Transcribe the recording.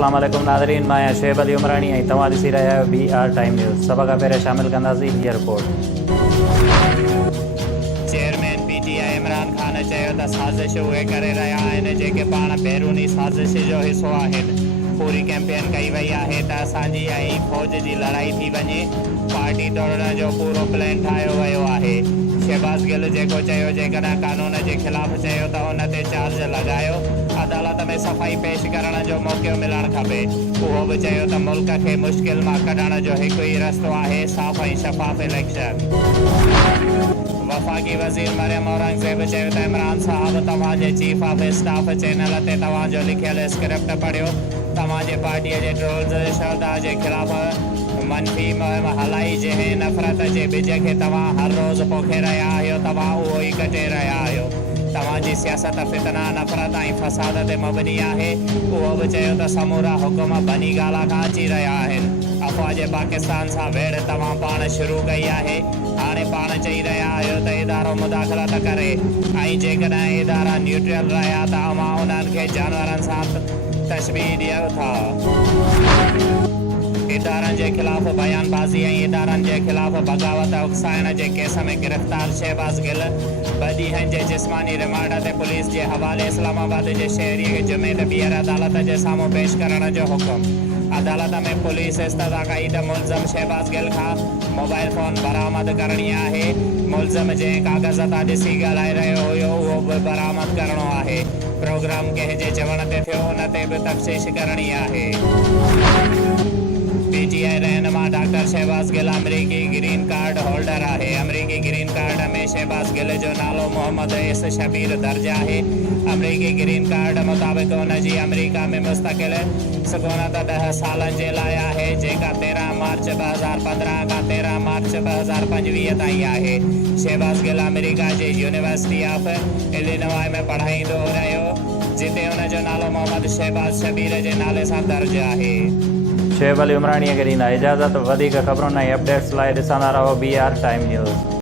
अस्सलाम वालेकुम नाज़रीन, मैं शुएब अली उमरानी ऐं तव्हां ॾिसी रहिया आहियो BR टाइम न्यूज़। सभ खां पहिरियों शामिल कंदासीं हीअ रिपोर्ट। चेयरमैन PTI इमरान ख़ान चयो त साज़िश उहे करे रहिया आहिनि जेके पाण बैरूनी साज़िश जो हिसो आहिनि। पूरी कैंपेन कई वई आहे त असांजी ऐं फ़ौज जी लड़ाई थी वञे। पार्टी तोड़ण जो पूरो प्लान ठाहियो वियो आहे। शहबाज़ गिल जेको चयो जेकॾहिं कानून जे ख़िलाफ़ चयो त हुन ते चार्ज लॻायो, अदालत में सफ़ाई पेश करण जो मौक़ो मिलणु खपे। उहो बि चयो त मुल्क खे मुश्किल मां कढण जो हिकु ई रस्तो आहे साफ़ ऐं शफ़ाफ़ इलेक्शन। वफ़ाक़ी वज़ीर मरियम औरंगज़ेब चयो त इमरान साहब तव्हांजे चीफ ऑफ स्टाफ चैनल ते तव्हांजो लिखियल स्क्रिप्ट पढ़ियो। तव्हांजे पार्टीअ जे ट्रोल्स शहदा जे ख़िलाफ़ मनफ़ी मुहिम हलाई जंहिं नफ़रत जे बिज खे तव्हां हर रोज़ पोखे रहिया आहियो, तव्हां उहो ई कटे रहिया आहियो। तव्हांजी सियासत फितना, नफ़रत ऐं फ़साद ते मबनी आहे। उहो बि चयो त समूरा हुकुम बनी ॻाल्हि खां अची रहिया आहिनि। अफ़वाज पाकिस्तान सां वेड़ तव्हां पाण शुरू कई आहे। हाणे पाण चई रहिया आहियो त इदारो मुदाख़लत करे ऐं जेकॾहिं इदारा न्यूट्रल रहिया त अवां उन्हनि खे जानवरनि सां तशबीह ॾियो था। इदारनि जे ख़िलाफ़ बयानबाज़ी ऐं इदारनि जे ख़िलाफ़ बग़ावत उकसाइण जे केस में गिरफ़्तार शहबाज़ गिल 2 ॾींहंनि जे जिस्मानी रिमांड ते पुलिस जे हवाले इस्लामाबाद जे शहरी खे जुमे ते ॿीहर अदालत जे साम्हूं पेश करण जो हुकुम। अदालत में पुलिस इस्तदा कई त मुलज़िम शहबाज़ गिल खां मोबाइल फ़ोन बरामद करणी आहे। मुलज़िम जंहिं कागज़ तां ॾिसी ॻाल्हाए रहियो हुयो उहो बि बरामद करणो आहे। प्रोग्राम कंहिंजे चवण ते थियो उन ते बि तफ़्तीश करणी आहे। PTI रहनुमा डॉक्टर शहबाज़ गिल अमरीकी ग्रीन कार्ड होल्डर आहे। अमरीकी ग्रीन कार्ड में शहबाज़ गिल जो नालो मोहम्मद एस शबीर दर्ज आहे। अमरीकी ग्रीन कार्ड मुताबिक़ हुन जी अमरीका में मुस्तक़िल सुकूनत 10 सालनि जे लाइ आहे, जेका 13 मार्च 2015 खां 13 मार्च 2025 ताईं आहे। शहबाज़ गिल अमरीका जे यूनिवर्सिटी ऑफ इलिनॉय में पढ़ाईंदो रहियो, जिते हुन जो नालो मोहम्मद शहबाज़ शबीर जे नाले सां दर्ज आहे। शुएब अली उमरानीअ खे ॾींदा इजाज़त। वधीक ख़बरुनि ऐं अपडेट्स लाइ ॾिसंदा रहो BR टाइम न्यूज़।